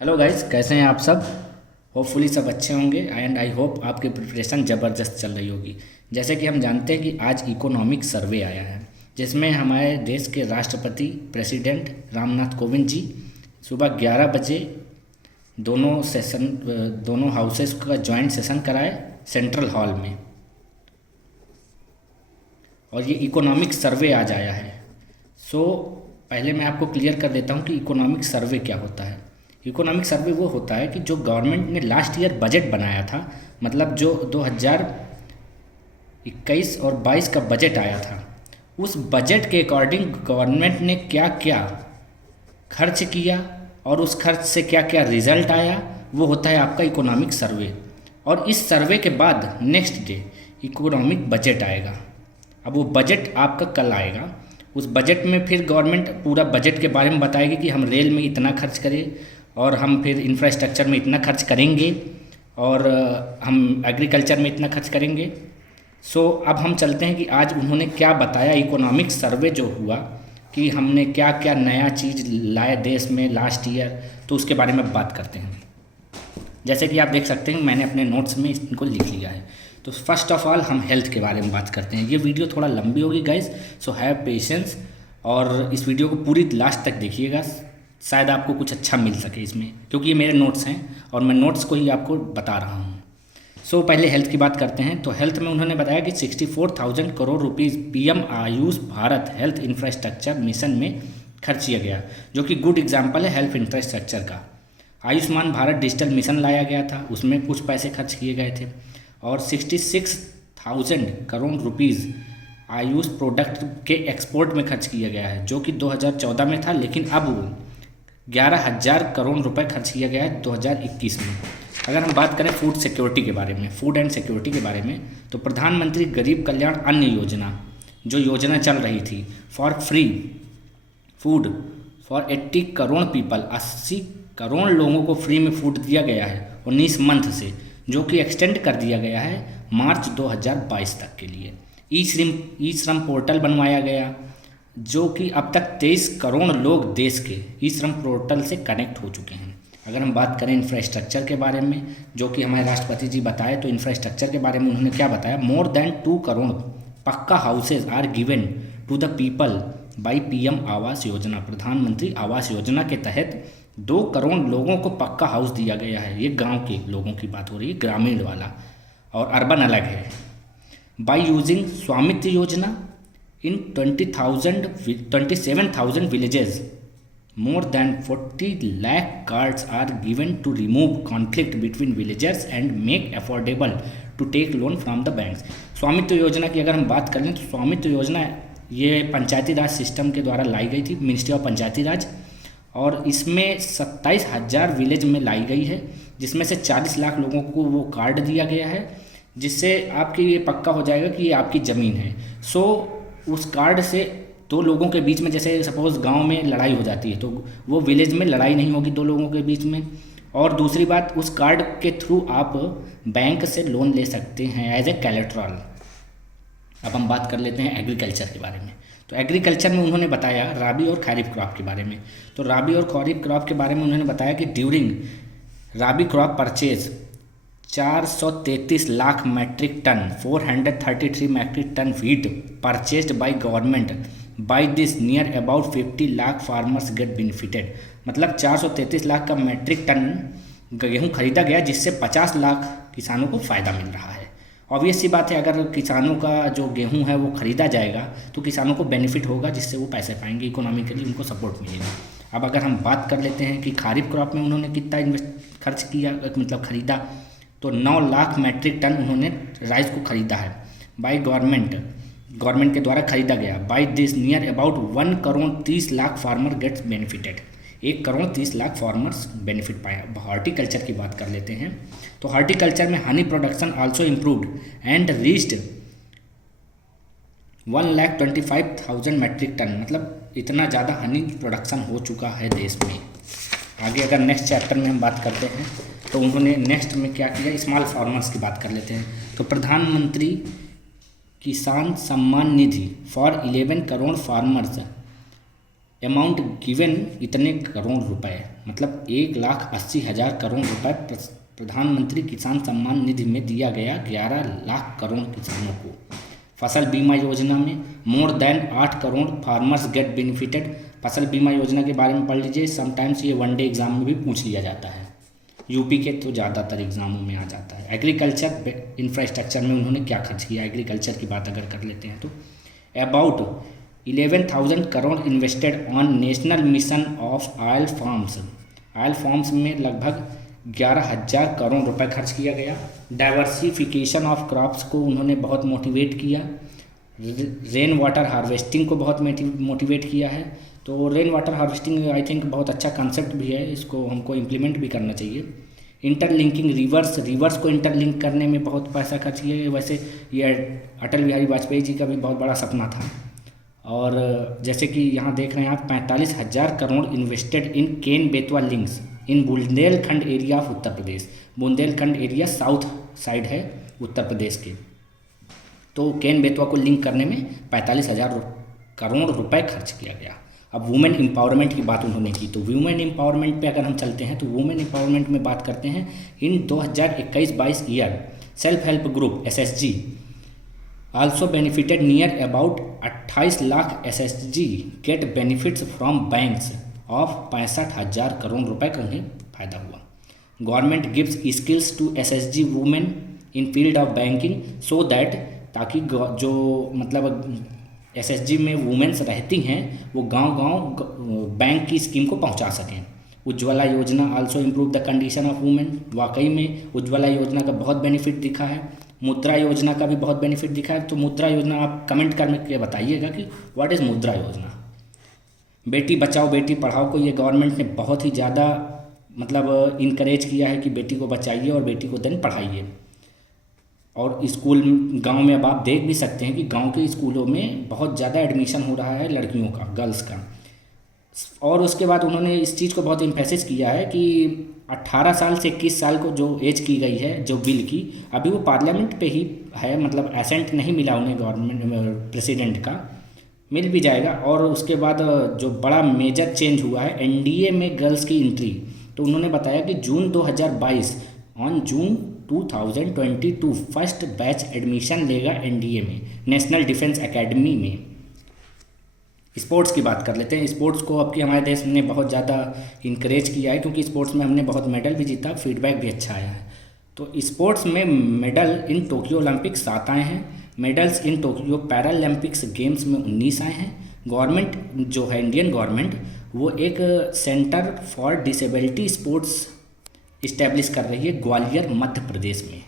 Hello guys, कैसे हैं आप सब। होपफुली सब अच्छे होंगे एंड आई होप आपकी प्रिपरेशन ज़बरदस्त चल रही होगी। जैसे कि हम जानते हैं कि आज इकोनॉमिक सर्वे आया है, जिसमें हमारे देश के राष्ट्रपति प्रेसिडेंट रामनाथ कोविंद जी सुबह 11 बजे दोनों हाउसेस का जॉइंट सेशन कराए सेंट्रल हॉल में। और ये इकोनॉमिक सर्वे आज आया है। सो पहले मैं आपको क्लियर कर देता हूँ कि इकोनॉमिक सर्वे क्या होता है। इकोनॉमिक सर्वे वो होता है कि जो गवर्नमेंट ने लास्ट ईयर बजट बनाया था, मतलब जो 2021 और 22 का बजट आया था, उस बजट के अकॉर्डिंग गवर्नमेंट ने क्या क्या खर्च किया और उस खर्च से क्या क्या रिजल्ट आया, वो होता है आपका इकोनॉमिक सर्वे। और इस सर्वे के बाद नेक्स्ट डे इकोनॉमिक बजट आएगा। अब वो बजट आपका कल आएगा। उस बजट में फिर गवर्नमेंट पूरा बजट के बारे में बताएगी कि हम रेल में इतना खर्च करें और हम फिर इंफ्रास्ट्रक्चर में इतना खर्च करेंगे और हम एग्रीकल्चर में इतना खर्च करेंगे। सो अब हम चलते हैं कि आज उन्होंने क्या बताया इकोनॉमिक सर्वे जो हुआ, कि हमने क्या क्या नया चीज़ लाया देश में लास्ट ईयर, तो उसके बारे में बात करते हैं। जैसे कि आप देख सकते हैं मैंने अपने नोट्स में इनको लिख लिया है। तो फर्स्ट ऑफ ऑल हम हेल्थ के बारे में बात करते हैं। ये वीडियो थोड़ा लंबी होगी गाइस, सो हैव पेशेंस और इस वीडियो को पूरी लास्ट तक देखिएगा, शायद आपको कुछ अच्छा मिल सके इसमें, क्योंकि ये मेरे नोट्स हैं और मैं नोट्स को ही आपको बता रहा हूँ। सो पहले हेल्थ की बात करते हैं। तो हेल्थ में उन्होंने बताया कि 64,000 crore rupees PM Ayush Bharat health infrastructure mission में खर्च किया गया, जो कि गुड एग्जाम्पल है हेल्थ इंफ्रास्ट्रक्चर का। आयुष्मान भारत डिजिटल मिशन लाया गया था, उसमें कुछ पैसे खर्च किए गए थे। और 66,000 करोड़ रुपीज़ आयुष प्रोडक्ट के एक्सपोर्ट में खर्च किया गया है, जो कि 2014 में था, लेकिन अब 11,000 करोड़ रुपए खर्च किया गया है 2021 में। अगर हम बात करें फूड सिक्योरिटी के बारे में, फूड एंड सिक्योरिटी के बारे में, तो प्रधानमंत्री गरीब कल्याण अन्न योजना, जो योजना चल रही थी for free food for 80 crore people, 80 crore लोगों को फ्री में फूड दिया गया है 19 मंथ से, जो कि एक्सटेंड कर दिया गया है मार्च 2022 तक के लिए। ई श्रम पोर्टल बनवाया गया, जो कि अब तक 23 करोड़ लोग देश के ई श्रम पोर्टल से कनेक्ट हो चुके हैं। अगर हम बात करें इंफ्रास्ट्रक्चर के बारे में, जो कि हमारे राष्ट्रपति जी बताए, तो इंफ्रास्ट्रक्चर के बारे में उन्होंने क्या बताया, more than 2 crore pucca houses are given to the people by PM Awas Yojana. प्रधानमंत्री आवास योजना के तहत 2 करोड़ लोगों को पक्का हाउस दिया गया है। ये गांव के लोगों की बात हो रही है, ग्रामीण वाला, और अर्बन अलग है। बाई यूजिंग स्वामित्व योजना in 27,000 villages, more than 40 lakh cards are given to remove conflict between villagers and make affordable to take loan from the banks। स्वामित्व योजना की अगर हम बात करें तो स्वामित्व योजना ये पंचायती राज सिस्टम के द्वारा लाई गई थी, मिनिस्ट्री ऑफ पंचायती राज, और इसमें 27,000 विलेज में लाई गई है, जिसमें से 40 लाख लोगों को वो कार्ड दिया गया है, जिससे आपकी ये पक्का हो जाएगा कि ये आपकी ज़मीन है। सो उस कार्ड से 2 लोगों के बीच में, जैसे सपोज़ गांव में लड़ाई हो जाती है, तो वो विलेज में लड़ाई नहीं होगी 2 लोगों के बीच में। और दूसरी बात, उस कार्ड के थ्रू आप बैंक से लोन ले सकते हैं एज ए कोलेटरल। अब हम बात कर लेते हैं एग्रीकल्चर के बारे में। तो एग्रीकल्चर में उन्होंने बताया राबी और खरीफ क्रॉप के बारे में। तो राबी और खरीफ क्रॉप के बारे में उन्होंने बताया कि during rabi crop purchase 433 lakh metric ton 433 metric ton wheat purchased by government by this near about 50 lakh farmers get benefited. मतलब 433 लाख का मैट्रिक टन गेहूं खरीदा गया, जिससे 50 लाख किसानों को फ़ायदा मिल रहा है। ऑब्वियस सी बात है, अगर किसानों का जो गेहूं है वो खरीदा जाएगा तो किसानों को बेनिफिट होगा, जिससे वो पैसे पाएंगे, इकोनॉमिकली उनको सपोर्ट मिलेगा। अब अगर हम बात कर लेते हैं कि खरीफ क्रॉप में उन्होंने कितना खर्च किया, मतलब खरीदा, तो 9 लाख मैट्रिक टन उन्होंने राइस को खरीदा है बाय गवर्नमेंट के द्वारा खरीदा गया। By this near about 1 crore 30 lakh farmer gets benefited, 1 crore 30 lakh farmers benefit पाए। अब हॉर्टिकल्चर की बात कर लेते हैं। तो हॉर्टिकल्चर में honey production also improved and reached 1,25,000 metric ton, मतलब इतना ज़्यादा हनी प्रोडक्शन हो चुका है देश में। आगे अगर नेक्स्ट चैप्टर में हम बात करते हैं तो उन्होंने नेक्स्ट में क्या किया, स्मॉल फार्मर्स की बात कर लेते हैं। तो Pradhanmantri Kisan Samman Nidhi for 11 crore farmers amount given इतने करोड़ रुपए, मतलब 1,80,000 करोड़ रुपए प्रधानमंत्री किसान सम्मान निधि में दिया गया 11 लाख करोड़ किसानों को। फसल बीमा योजना में more than 8 crore farmers get benefited. फसल बीमा योजना के बारे में पढ़ लीजिए, समटाइम्स ये वनडे एग्जाम में भी पूछ लिया जाता है, यूपी के तो ज़्यादातर एग्जामों में आ जाता है। एग्रीकल्चर इंफ्रास्ट्रक्चर में उन्होंने क्या खर्च किया, एग्रीकल्चर की बात अगर कर लेते हैं तो about 11,000 crore invested on national mission of oil farms. Oil farms में लगभग 11,000 करोड़ रुपए खर्च किया गया। डाइवर्सिफिकेशन ऑफ क्रॉप्स को उन्होंने बहुत मोटिवेट किया। रेन वाटर हार्वेस्टिंग को बहुत मोटिवेट किया है। तो rain water harvesting I think बहुत अच्छा कंसेप्ट भी है, इसको हमको इम्प्लीमेंट भी करना चाहिए। इंटरलिंकिंग रिवर्स को इंटरलिंक करने में बहुत पैसा खर्च किया। वैसे ये अटल बिहारी वाजपेयी जी का भी बहुत बड़ा सपना था। और जैसे कि यहाँ देख रहे हैं आप, 45,000 crore invested in Ken Betwa links in Bundelkhand area of Uttar Pradesh. Bundelkhand area south side है उत्तर प्रदेश के। तो केन बेतवा को लिंक करने में 45,000 करोड़ रुपए खर्च किया गया। अब वुमेन एम्पावरमेंट की बात उन्होंने की, तो वुमेन एम्पावरमेंट पे अगर हम चलते हैं तो वुमेन एम्पावरमेंट में बात करते हैं। In 2021-22 year self help group SSG also benefited near about 28 lakh SSG get benefits from banks of 65,000 crore रुपए का उन्हें फायदा हुआ। Government gives skills to SSG women in field of banking so that, ताकि जो मतलब SSG में वुमेन्स रहती हैं वो गांव-गांव बैंक की स्कीम को पहुंचा सकें। उज्ज्वला योजना also improve the condition of women. वाकई में उज्ज्वला योजना का बहुत बेनिफिट दिखा है। मुद्रा योजना का भी बहुत बेनिफिट दिखा है। तो मुद्रा योजना आप कमेंट करके बताइएगा कि व्हाट इज़ मुद्रा योजना। बेटी बचाओ बेटी पढ़ाओ को ये गवर्नमेंट ने बहुत ही ज़्यादा मतलब इनकरेज किया है कि बेटी को बचाइए और बेटी को देन पढ़ाइए। और स्कूल गांव में अब आप देख भी सकते हैं कि गांव के स्कूलों में बहुत ज़्यादा एडमिशन हो रहा है लड़कियों का, गर्ल्स का। और उसके बाद उन्होंने इस चीज़ को बहुत इम्फेसिस किया है कि 18 साल से 21 साल को जो एज की गई है जो बिल की, अभी वो पार्लियामेंट पे ही है, मतलब एसेंट नहीं मिला उन्हें गवर्नमेंट प्रेसिडेंट का, मिल भी जाएगा। और उसके बाद जो बड़ा मेजर चेंज हुआ है NDA में गर्ल्स की एंट्री, तो उन्होंने बताया कि जून 2022 on June 2022 first batch admission लेगा NDA में, नेशनल डिफेंस एकेडमी में। स्पोर्ट्स की बात कर लेते हैं। स्पोर्ट्स को अब की हमारे देश ने बहुत ज़्यादा इनकरेज किया है क्योंकि स्पोर्ट्स में हमने बहुत मेडल भी जीता, फीडबैक भी अच्छा आया है। तो स्पोर्ट्स में मेडल इन टोक्यो ओलंपिक्स 7 आए हैं, medals in Tokyo Paralympics games में 19 आए हैं। गवर्नमेंट जो है इंडियन गवर्नमेंट वो एक centre for disability sports establish कर रही है ग्वालियर मध्य प्रदेश में।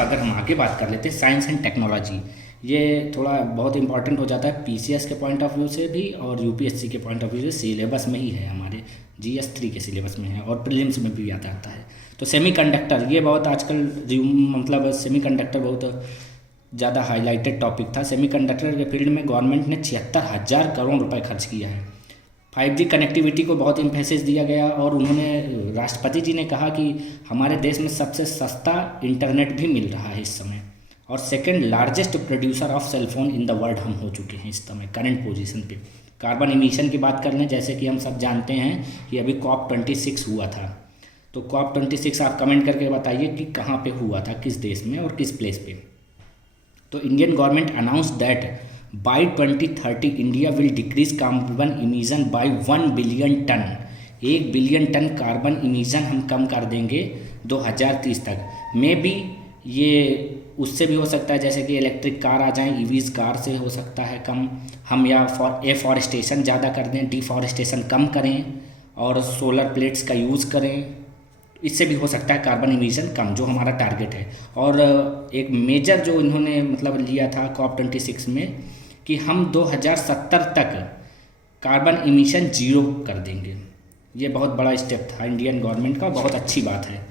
अगर हम आगे बात कर लेते हैं साइंस एंड टेक्नोलॉजी, ये थोड़ा बहुत इंपॉर्टेंट हो जाता है PCS के पॉइंट ऑफ व्यू से भी और UPSC के पॉइंट ऑफ व्यू से। सिलेबस में ही है, हमारे GS3 के सिलेबस में है और प्रीलिम्स में भी आता है। तो सेमीकंडक्टर, ये बहुत आजकल मतलब सेमीकंडक्टर बहुत ज़्यादा हाईलाइटेड टॉपिक था। सेमीकंडक्टर के फील्ड में गवर्नमेंट ने 76,000 करोड़ रुपए खर्च किया है। 5G कनेक्टिविटी को बहुत इम्फेसिस दिया गया और उन्होंने राष्ट्रपति जी ने कहा कि हमारे देश में सबसे सस्ता इंटरनेट भी मिल रहा है इस समय, और second largest producer of cellphone in the world हम हो चुके हैं इस समय करंट पोजीशन पे। कार्बन इमिशन की बात कर लें, जैसे कि हम सब जानते हैं कि अभी COP26 हुआ था, तो COP26 आप कमेंट करके बताइए कि कहाँ पे हुआ था, किस देश में और किस प्लेस पे। तो Indian government announce that by 2030 India will decrease carbon emission by 1 billion ton. 1 billion ton carbon emission हम कम कर देंगे 2030 तक। मे बी ये उससे भी हो सकता है, जैसे कि इलेक्ट्रिक कार आ जाएं, EVs कार से हो सकता है कम हम, या एफॉरेस्टेशन ज़्यादा कर दें, डिफॉरेस्टेशन कम करें और सोलर प्लेट्स का यूज़ करें, इससे भी हो सकता है कार्बन इमिशन कम, जो हमारा टारगेट है। और एक मेजर जो इन्होंने मतलब लिया था COP26 में कि हम 2070 तक कार्बन इमिशन 0 कर देंगे। ये बहुत बड़ा स्टेप था इंडियन गवर्नमेंट का, बहुत अच्छी बात है।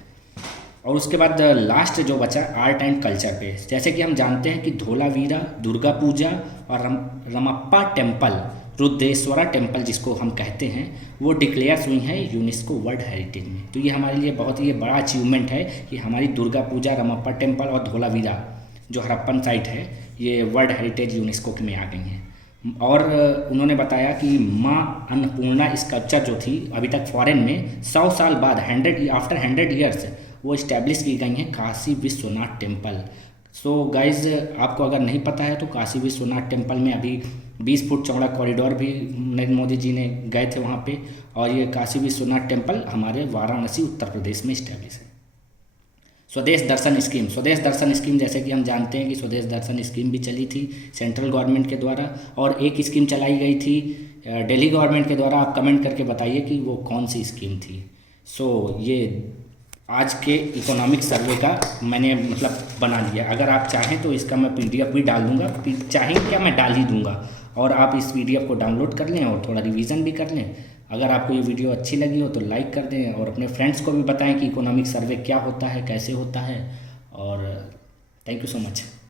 और उसके बाद लास्ट जो बचा आर्ट एंड कल्चर पे, जैसे कि हम जानते हैं कि धोलावीरा, दुर्गा पूजा और रमप्पा टेम्पल, रुद्रेश्वरा टेम्पल जिसको हम कहते हैं, वो डिक्लेयर्स हुई हैं यूनेस्को वर्ल्ड हेरिटेज में। तो ये हमारे लिए बहुत ही बड़ा अचीवमेंट है कि हमारी दुर्गा पूजा, रमप्पा टेम्पल और धोलावीरा जो हड़प्पन साइट है, ये वर्ल्ड हेरिटेज यूनेस्को में आ गई हैं। और उन्होंने बताया कि माँ अन्नपूर्णा स्कल्पचर जो थी अभी तक फॉरेन में 100 साल बाद 100 ईयर्स वो इस्टेब्लिश की गई हैं Kashi Vishwanath temple. So guys आपको अगर नहीं पता है तो काशी विश्वनाथ टेम्पल में अभी 20 फुट चौड़ा कॉरिडोर भी नरेंद्र मोदी जी ने गए थे वहाँ पे। और ये काशी विश्वनाथ टेम्पल हमारे वाराणसी उत्तर प्रदेश में इस्टेब्लिश है। स्वदेश दर्शन स्कीम जैसे कि हम जानते हैं कि स्वदेश दर्शन स्कीम भी चली थी सेंट्रल गवर्नमेंट के द्वारा, और एक स्कीम चलाई गई थी दिल्ली गवर्नमेंट के द्वारा। आप कमेंट करके बताइए कि वो कौन सी स्कीम थी। ये आज के इकोनॉमिक सर्वे का मैंने मतलब बना लिया। अगर आप चाहें तो इसका मैं PDF भी डाल दूंगा, चाहेंगे क्या मैं डाल ही दूंगा, और आप इस PDF को डाउनलोड कर लें और थोड़ा रिवीजन भी कर लें। अगर आपको ये वीडियो अच्छी लगी हो तो लाइक कर दें और अपने फ्रेंड्स को भी बताएं कि इकोनॉमिक सर्वे क्या होता है, कैसे होता है। और थैंक यू सो मच।